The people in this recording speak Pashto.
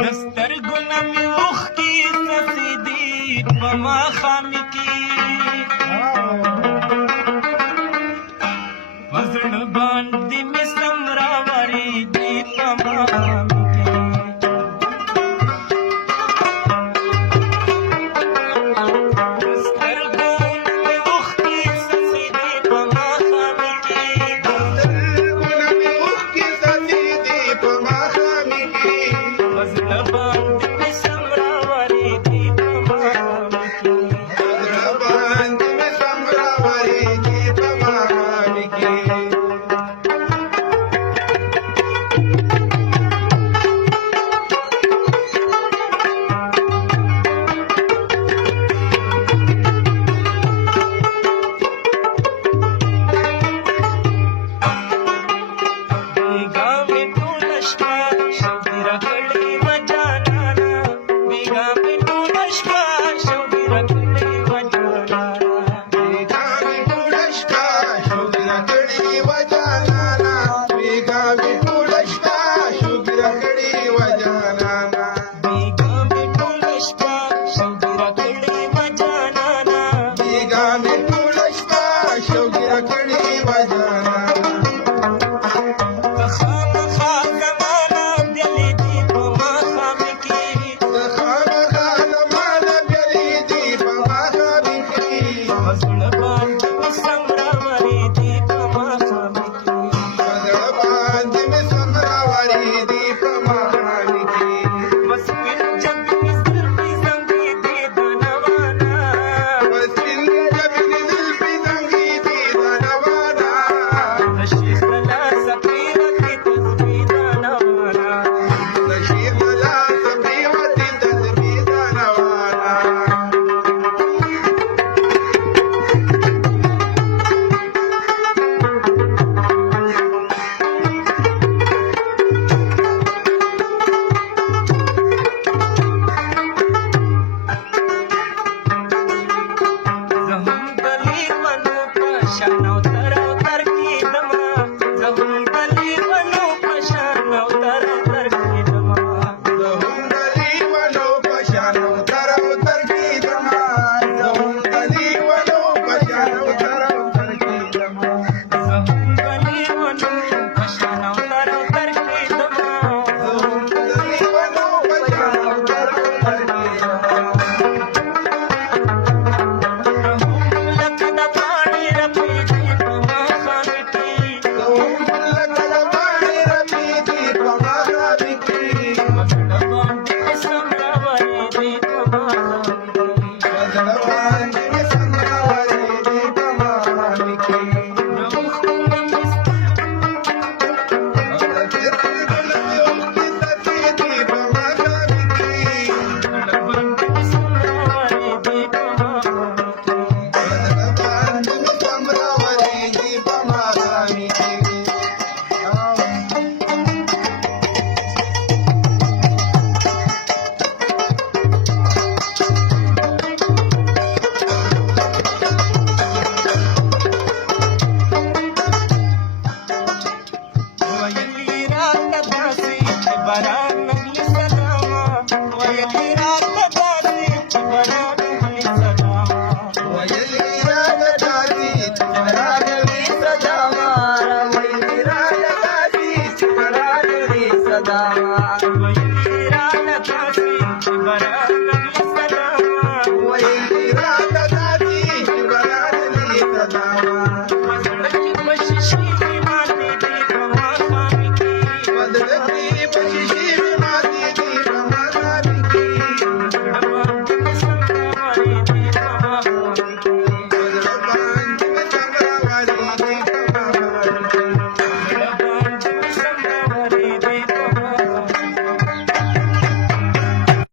دستر گنا می اوخ کی سسیدی پما خام کی وزن باندې می سمرا وری دی پما خام کی دستر گنا می اوخ کی سسیدی پما خام کی دستر گنا می اوخ کی سسیدی پما خام کی وزن باندې می سمرا وری دی پما خام کی وزن باندې می سمرا وری دی پما خام کی Sadawa,